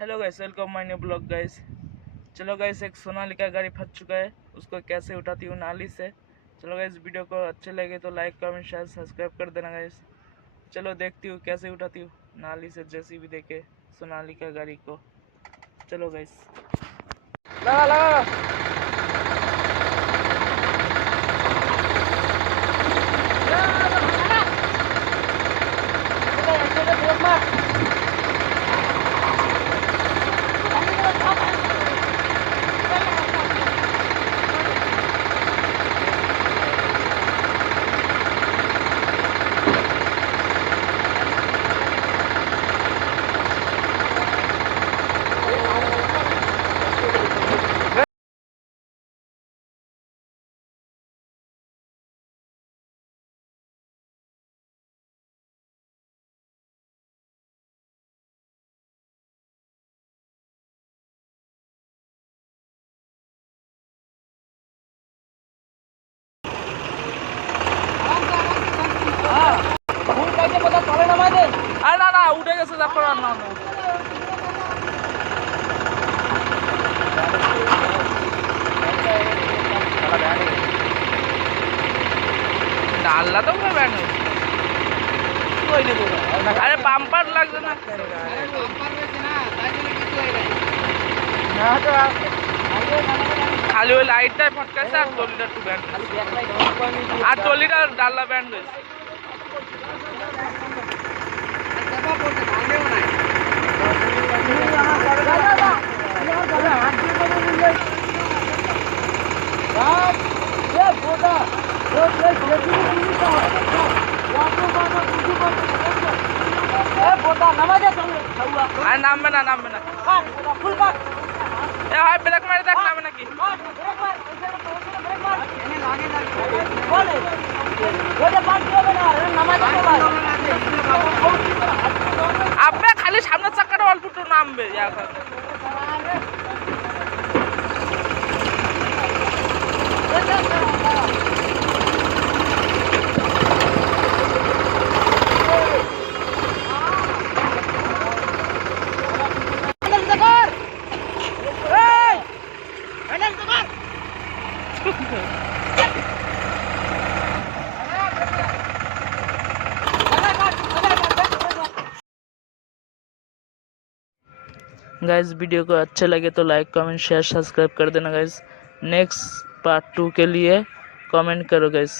Hello guys, welcome my new blog guys. चलो guys, एक सोनालिका गाड़ी फंस चुका है, उसको कैसे उठाती हूँ नाली से। चलो गाइस, वीडियो को अच्छे लगे तो लाइक कमेंट शेयर सब्सक्राइब कर देना गाइस। चलो देखती हूँ कैसे उठाती हूँ नाली से, जैसी भी देखे सोनालिका गाड़ी को। चलो गाइस, लगा लगा উঠে গেছে, তারপর আর না ডাল্লা তো পুরো ব্যান্ড আরে বাম্পার লাগছে না, খালি ওই লাইটটাই ফটকাছে আর টলিটা একটু ব্যান্ড, আর টলিটা ডাল্লা ব্যান্ড হয়েছে। আর নামবে না এ হয় ব্রেক মারে দেখ নামে নাকি। আপনি খালি সামনের চাকাটা অল্প একটু নামবে। गाइस, वीडियो को अच्छा लगे तो लाइक कमेंट शेयर सब्सक्राइब कर देना गाइस। नेक्स्ट पार्ट 2 के लिए कमेंट करो गाइस।